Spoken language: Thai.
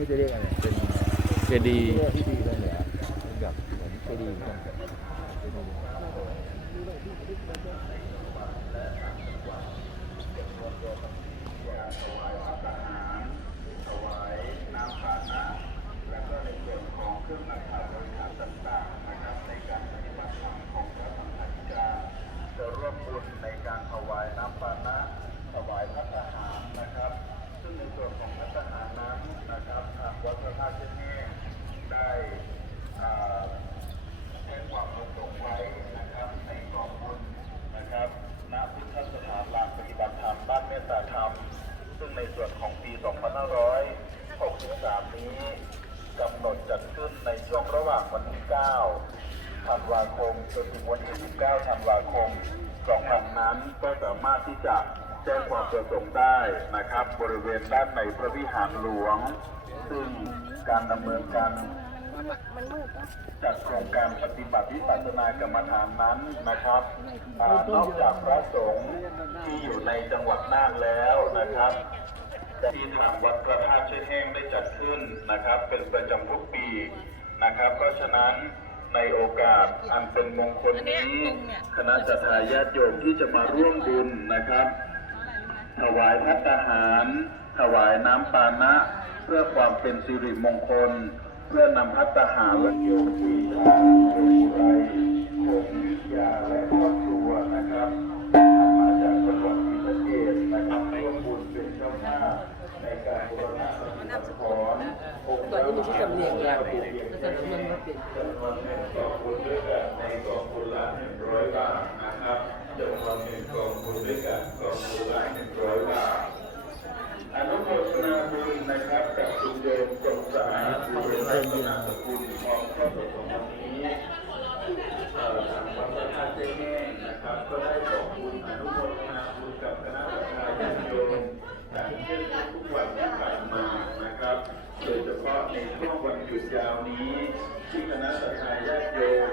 เขาจะเรียกอะไรเป็นเจดีย์เรื่องที่ดีเลยเหรอเป็นแบบเหมือนเจดีย์เหมือนกันเจดีย์จะรวมบุญในการถวายน้ำปานะถวายพัฒหารนะครับ ซึ่งในส่วนของพัฒหารนั้นบทางวัดพระธาตุเจดีย์ได้อ่าให้ความประสงค์ไว้นะครับในกองบุญนะครับณพุทธสถานลานปฏิบัติธรรมบ้านเมตตาธรรม ซึ่งใน ส่วนของปี 2563 นี้กำหนดจัดขึ้นในช่วงระหว่างวันที่ 9 ธันวาคม จนถึงวันที่ 19 ธันวาคม2000นั้นก็สามารถที่จะแจ้งความประสงค์ได้นะครับ บริเวณด้านในพระวิหารหลวง ซึ่งการดำเนินการจัดโครงการปฏิบัติวิปัสสนากรรมฐานนั้นนะครับอนอกจากพระสงฆ์ที่อยู่ในจังหวัดน่านแล้วนะครับ ที่ทางวัดพระธาตุช่วยแห้งได้จัดขึ้นนะครับ เป็นประจำทุกปีนะครับ เพราะฉะนั้นในโอกาสอันเป็นมงคลนี้คณะสัตยาญาติโยมที่จะมาร่วมบุญนะครับ ถวายพัตตาหาร ถวายน้ำปานะ เพื่อความเป็นสิริมงคล เพื่อนำพัตตาหารและโยมปีชาโยมไร ณ์องค์พระมหาบุญและบุญเพียงแค่นี้จำนวนหนึ่งกองบุญด้วยกันในกองบุญละหนึ่งร้อยบาทนะครับจำนวนหนึ่งกองบุญด้วยกันกองบุญละหนึ่งร้อยบาทอนุโมทนาบุญนะครับกับคุณโยมจงสาดที่เป็นรัตนสกุลของครอบครัวของวันนี้เอ่อทางวัดพระธาตุเจแห้งนะครับ ก็ได้บอกบุญอนุโมทนาบุญกับคณะสัตยาญาติโยมอย่างเช่นทุกวัน ในช่วงวันหยุดยาวนี้ที่คณะสัตยาญาติโยม